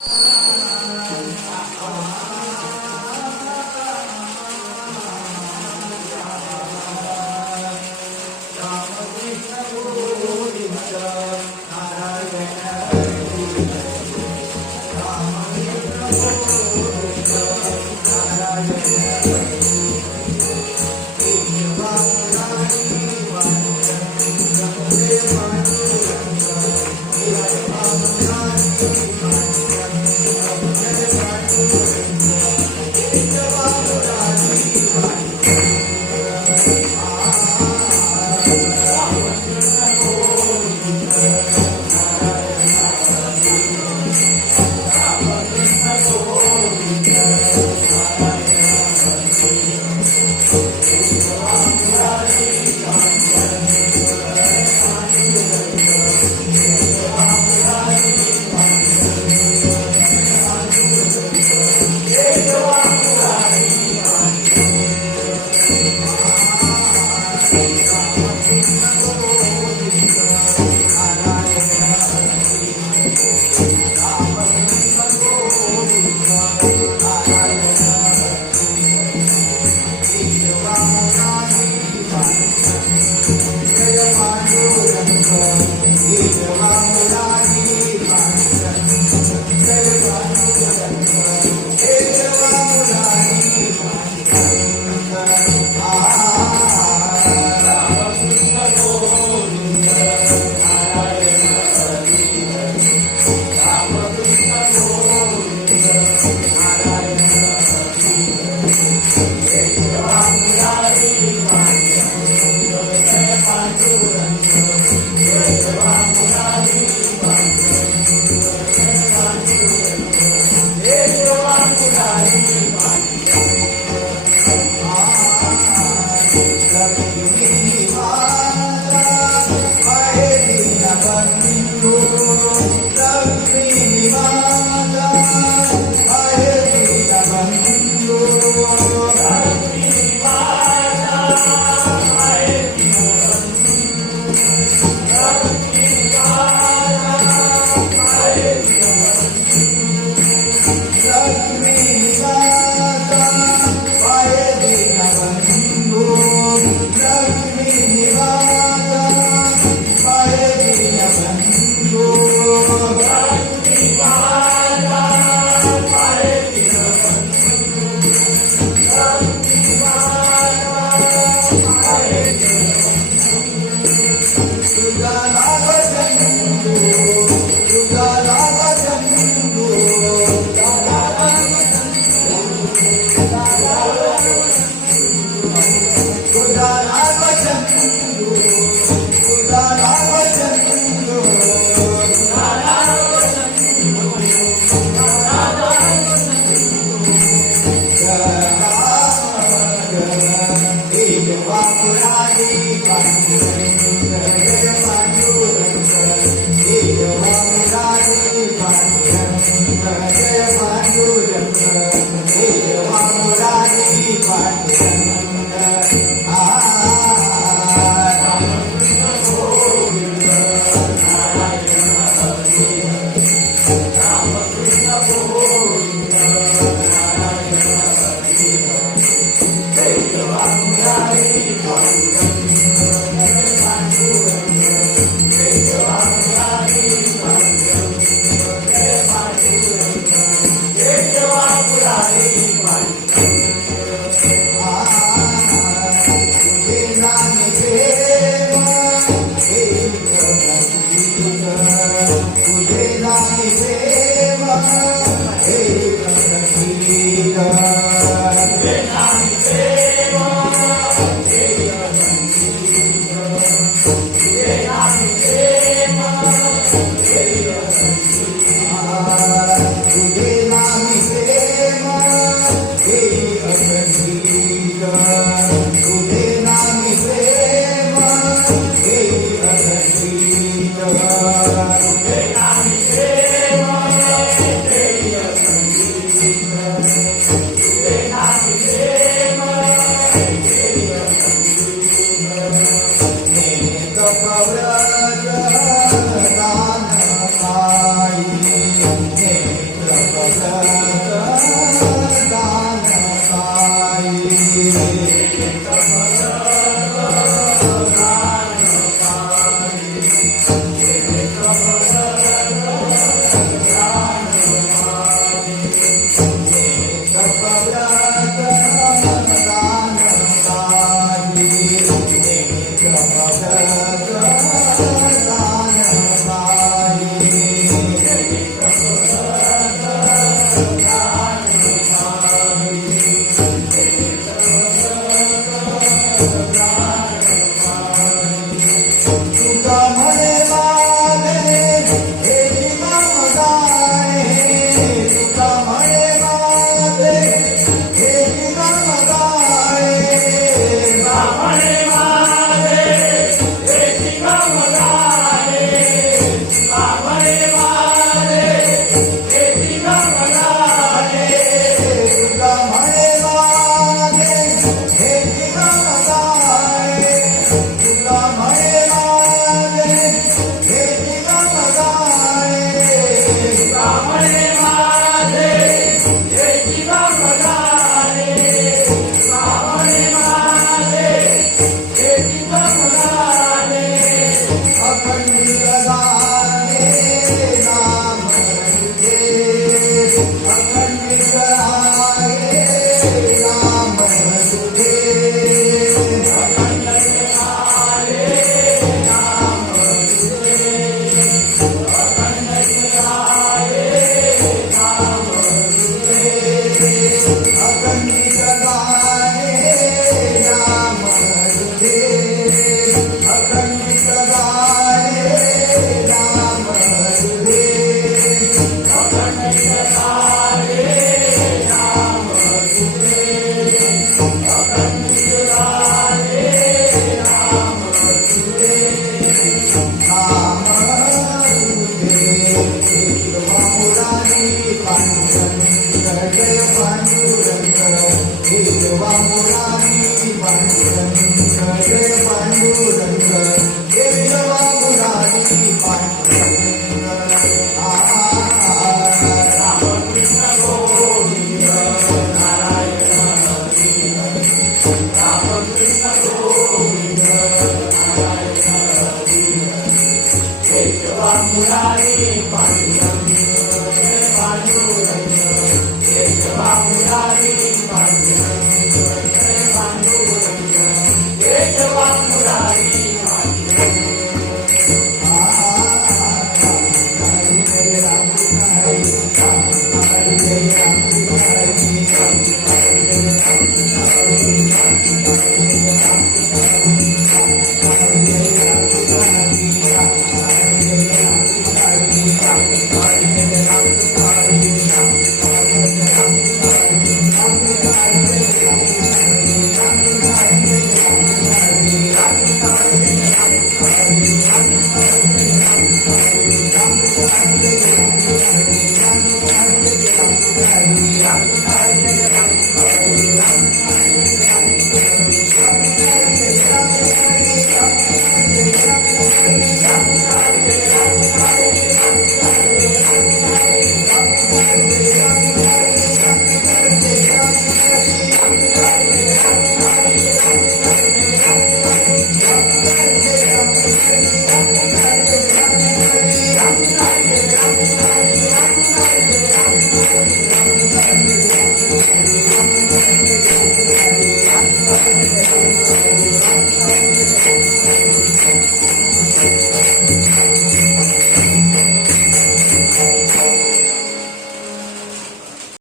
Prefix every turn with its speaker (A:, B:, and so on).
A: Amen.